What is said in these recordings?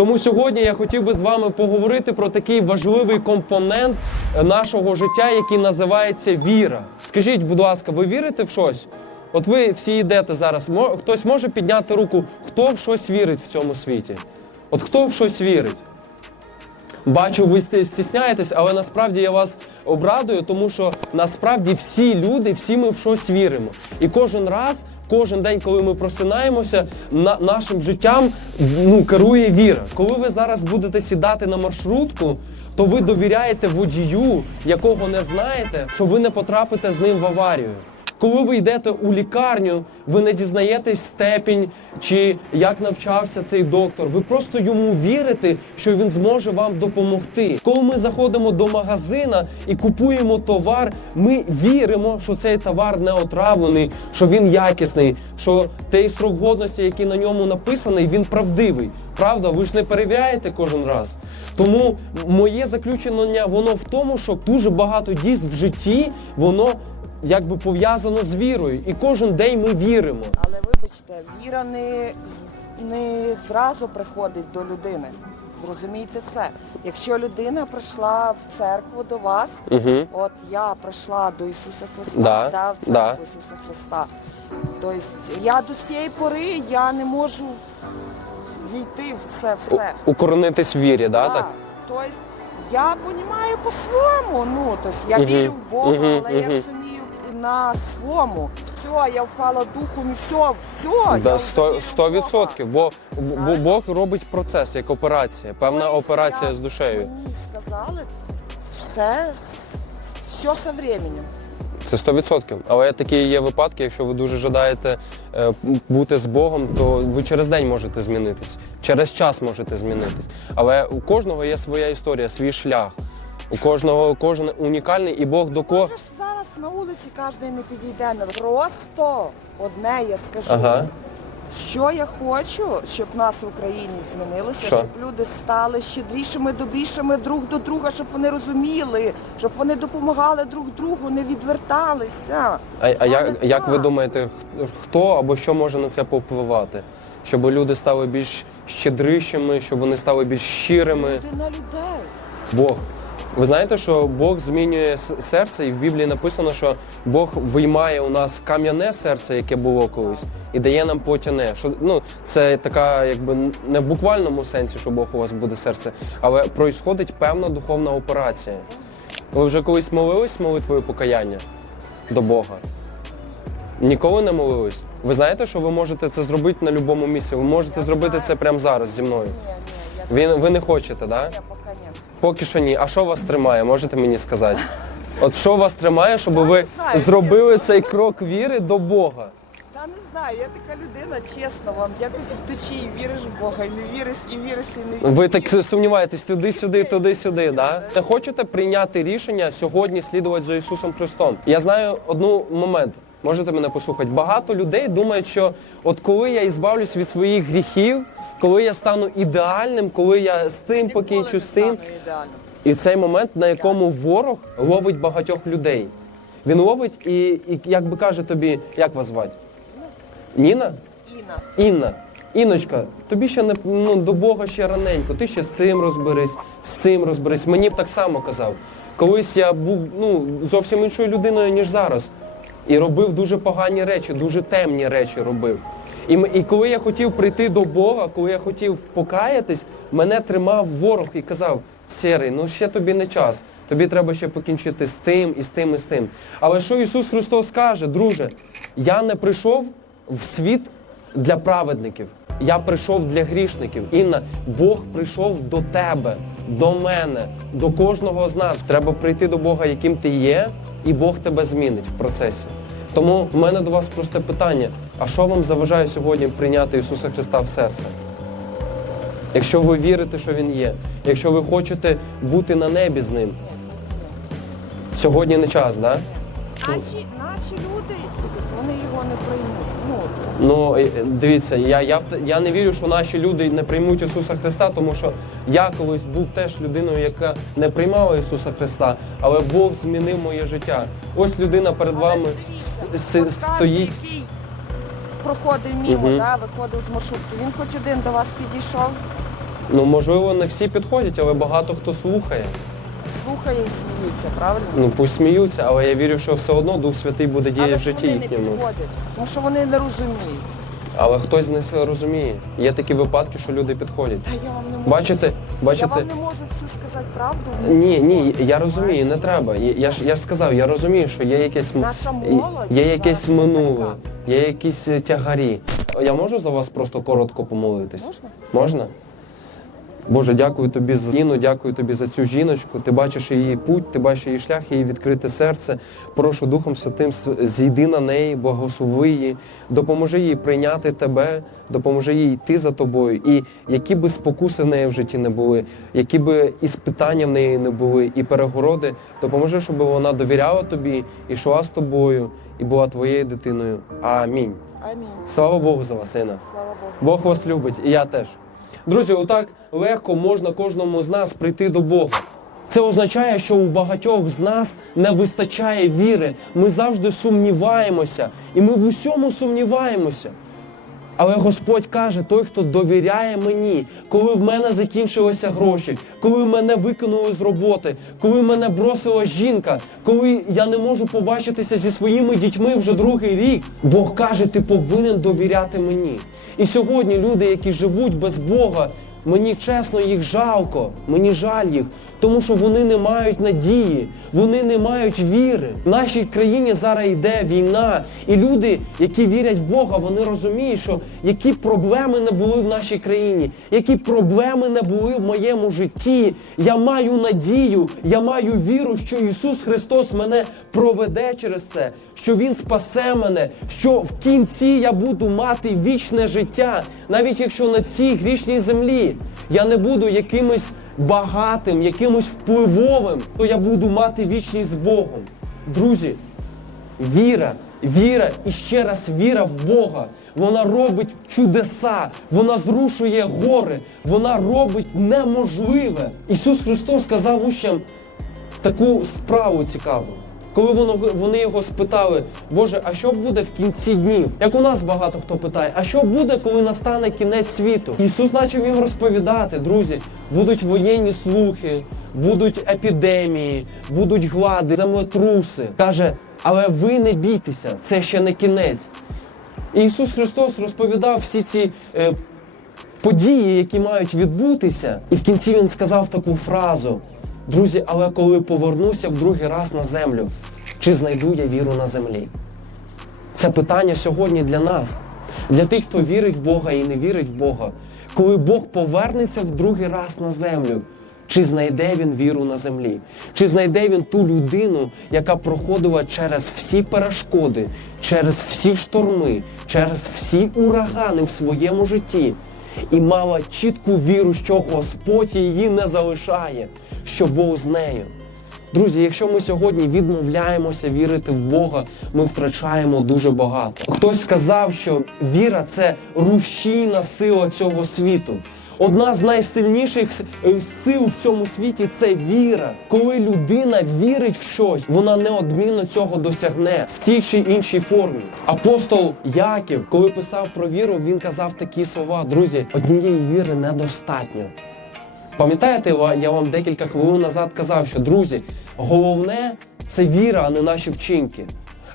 Тому сьогодні я хотів би з вами поговорити про такий важливий компонент нашого життя, який називається віра. Скажіть, будь ласка, ви вірите в щось? От ви всі йдете зараз. Хтось може підняти руку, хто в щось вірить в цьому світі? От хто в щось вірить? Бачу, ви стісняєтесь, але насправді я вас обрадую, тому що насправді всі люди, всі ми в щось віримо. І кожен раз, кожен день, коли ми просинаємося, на, нашим життям ну, керує віра. Коли ви зараз будете сідати на маршрутку, то ви довіряєте водію, якого не знаєте, що ви не потрапите з ним в аварію. Коли ви йдете у лікарню, ви не дізнаєтесь степінь чи як навчався цей доктор. Ви просто йому вірите, що він зможе вам допомогти. Коли ми заходимо до магазина і купуємо товар, ми віримо, що цей товар не отравлений, що він якісний, що той срок годності, який на ньому написаний, він правдивий. Правда, ви ж не перевіряєте кожен раз. Тому моє заключення воно в тому, що дуже багато дійств в житті воно якби пов'язано з вірою, і кожен день ми віримо. Але вибачте, віра не, не зразу приходить до людини. Зрозумійте це. Якщо людина прийшла в церкву до вас, Угу. от я прийшла до Ісуса Христа, Да, в церкву да. Ісуса Христа. Тобто я до цієї пори я не можу війти в це все. Укоронитись в вірі, да, так? Тобто я розумію по-своєму. Ну, тобто я Мгм, вірю в Бога, мгм, але я мгм. розумію на своєму. Все, я впала духом і все, все. Да, я сто, вірю в сто Бога. відсотків. Бо, бо Бог робить процес як операція, певна Тобто операція я- з душею. Мені сказали, все, все со временем. Це 100%. Але такі є випадки, якщо ви дуже жадаєте е, бути з Богом, то ви через день можете змінитись, через час можете змінитись. Але у кожного є своя історія, свій шлях. У кожного кожен унікальний, і Бог до кого. На вулиці кожен не підійде. Просто одне я скажу. Ага. Що я хочу, щоб нас в Україні змінилося, Що? щоб люди стали щедрішими, добрішими друг до друга, щоб вони розуміли, щоб вони допомагали друг другу, не відверталися. А, а як, як ви думаєте, хто або що може на це повпливати? Щоб люди стали більш щедрішими, щоб вони стали більш щирими? Ти на людей. Бог. Ви знаєте, що Бог змінює серце, і в Біблії написано, що Бог виймає у нас кам'яне серце, яке було колись, і дає нам потяне. Що ну це така, якби не в буквальному сенсі, що Бог у вас буде серце, але проїсходить певна духовна операція. Ви вже колись молились молитвою покаяння до Бога? Ніколи не молились? Ви знаєте, що ви можете це зробити на будь-якому місці? Ви можете зробити це прямо зараз зі мною. Ви, ви не хочете, так? Да? Поки що ні. А що вас тримає? Можете мені сказати? От що вас тримає, щоб ви знаю, зробили цей крок віри до Бога? Та не знаю, я така людина, чесно вам, якось в душі і віриш в Бога, і не віриш, і віриш, і не віриш. Ви так сумніваєтесь туди-сюди, туди-сюди, да? Не хочете прийняти рішення сьогодні слідувати за Ісусом Христом? Я знаю одну момент. Можете мене послухати? Багато людей думають, що от коли я ізбавлюсь від своїх гріхів, коли я стану ідеальним, коли я з тим покінчу з тим. І цей момент, на якому ворог ловить багатьох людей. Він ловить і, і як би каже тобі, як вас звати? Ніна? Інна. Інна. Іночка, тобі ще не ну, до Бога ще раненько. Ти ще з цим розберись, з цим розберись. Мені б так само казав. Колись я був ну, зовсім іншою людиною, ніж зараз. І робив дуже погані речі, дуже темні речі робив. І, і коли я хотів прийти до Бога, коли я хотів покаятись, мене тримав ворог і казав: Сірий, ну ще тобі не час. Тобі треба ще покінчити з тим, і з тим, і з тим. Але що Ісус Христос каже, друже, я не прийшов в світ для праведників. Я прийшов для грішників. Інна, Бог прийшов до тебе, до мене, до кожного з нас. Треба прийти до Бога, яким ти є, і Бог тебе змінить в процесі. Тому в мене до вас просте питання: а що вам заважає сьогодні прийняти Ісуса Христа в серце? Якщо ви вірите, що Він є, якщо ви хочете бути на небі з ним, сьогодні не час, так? Да? Наші, наші люди, вони його не приймуть. Ну, дивіться, я, я, я не вірю, що наші люди не приймуть Ісуса Христа, тому що я колись був теж людиною, яка не приймала Ісуса Христа, але Бог змінив моє життя. Ось людина перед вами Але с- дивіться, стоїть. який проходив мимо, Мгм. да, виходив з маршрутки, він хоч один до вас підійшов. Ну, можливо, не всі підходять, але багато хто слухає. Слухає і сміється, правильно? Ну, пусть сміються, але я вірю, що все одно Дух Святий буде діяти Але в ж житті вони не їхньому. підходять, тому що вони не розуміють. Але хтось не розуміє. Є такі випадки, що люди підходять. Та я вам не можу. Бачите, Я бачите. вам не можу всю сказати правду. Ні, ні, я розумію, не треба. Я, я ж я ж сказав, я розумію, що є якесь м- Наша молодь є якесь зараз минуле, така. є якісь е, тягарі. Я можу за вас просто коротко помолитись? Можна? Можна? Боже, дякую тобі за Ніну, дякую тобі за цю жіночку. Ти бачиш її путь, ти бачиш її шлях, її відкрите серце. Прошу Духом Святим, зійди на неї, благослови її, допоможи їй прийняти тебе, допоможи їй йти за тобою. І які би спокуси в неї в житті не були, які би іспитання в неї не були, і перегороди, допоможи, щоб вона довіряла тобі, і йшла з тобою, і була твоєю дитиною. Амінь. Амінь. Слава Богу за вас, сина. Слава Богу. Бог вас любить, і я теж. Друзі, отак легко можна кожному з нас прийти до Бога. Це означає, що у багатьох з нас не вистачає віри. Ми завжди сумніваємося, і ми в усьому сумніваємося. Але Господь каже: той, хто довіряє мені, коли в мене закінчилися гроші, коли мене викинули з роботи, коли мене бросила жінка, коли я не можу побачитися зі своїми дітьми вже другий рік, Бог каже, ти повинен довіряти мені. І сьогодні люди, які живуть без Бога, мені чесно їх жалко, мені жаль їх, тому що вони не мають надії, вони не мають віри. В нашій країні зараз йде війна, і люди, які вірять в Бога, вони розуміють, що які проблеми не були в нашій країні, які проблеми не були в моєму житті. Я маю надію, я маю віру, що Ісус Христос мене проведе через це, що Він спасе мене, що в кінці я буду мати вічне життя, навіть якщо на цій грішній землі я не буду якимось багатим, якимось впливовим, то я буду мати вічність з Богом. Друзі, віра, віра і ще раз віра в Бога. Вона робить чудеса, вона зрушує гори, вона робить неможливе. Ісус Христос сказав учням таку справу цікаву. Коли воно, вони його спитали, Боже, а що буде в кінці днів? Як у нас багато хто питає, а що буде, коли настане кінець світу? Ісус почав їм розповідати, друзі, будуть воєнні слухи, будуть епідемії, будуть глади, землетруси. Каже, але ви не бійтеся, це ще не кінець. І Ісус Христос розповідав всі ці е, події, які мають відбутися. І в кінці він сказав таку фразу: друзі, але коли повернуся в другий раз на землю, чи знайду я віру на землі? Це питання сьогодні для нас, для тих, хто вірить в Бога і не вірить в Бога. Коли Бог повернеться в другий раз на землю, чи знайде він віру на землі? Чи знайде він ту людину, яка проходила через всі перешкоди, через всі шторми, через всі урагани в своєму житті і мала чітку віру, що Господь її не залишає, що Бог з нею? Друзі, якщо ми сьогодні відмовляємося вірити в Бога, ми втрачаємо дуже багато. Хтось сказав, що віра це рушійна сила цього світу. Одна з найсильніших е, сил в цьому світі це віра. Коли людина вірить в щось, вона неодмінно цього досягне в тій чи іншій формі. Апостол Яків, коли писав про віру, він казав такі слова: друзі, однієї віри недостатньо. Пам'ятаєте, я вам декілька хвилин назад казав, що друзі, головне це віра, а не наші вчинки.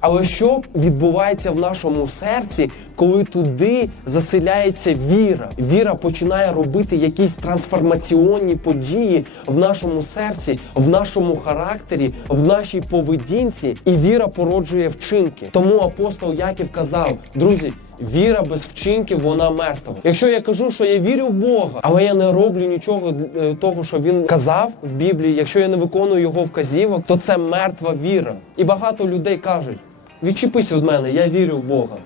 Але що відбувається в нашому серці, коли туди заселяється віра? Віра починає робити якісь трансформаційні події в нашому серці, в нашому характері, в нашій поведінці, і віра породжує вчинки. Тому апостол Яків казав: друзі, Віра без вчинків вона мертва. Якщо я кажу, що я вірю в Бога, але я не роблю нічого е, того, що він казав в Біблії, якщо я не виконую його вказівок, то це мертва віра. І багато людей кажуть: відчепись від мене, я вірю в Бога.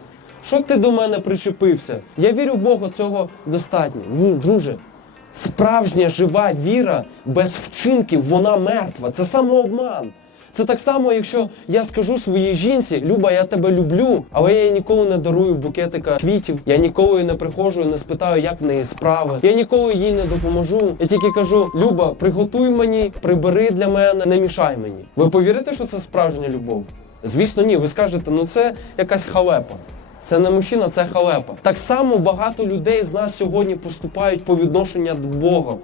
Що ти до мене причепився? Я вірю в Бога, цього достатньо. Ні, друже. Справжня жива віра без вчинків, вона мертва. Це самообман. Це так само, якщо я скажу своїй жінці, Люба, я тебе люблю, але я їй ніколи не дарую букетика квітів. Я ніколи не приходжу і не спитаю, як в неї справи. Я ніколи їй не допоможу. Я тільки кажу: Люба, приготуй мені, прибери для мене, не мішай мені. Ви повірите, що це справжня любов? Звісно, ні. Ви скажете, ну це якась халепа. Це не мужчина, це халепа. Так само багато людей з нас сьогодні поступають по відношенню до Бога.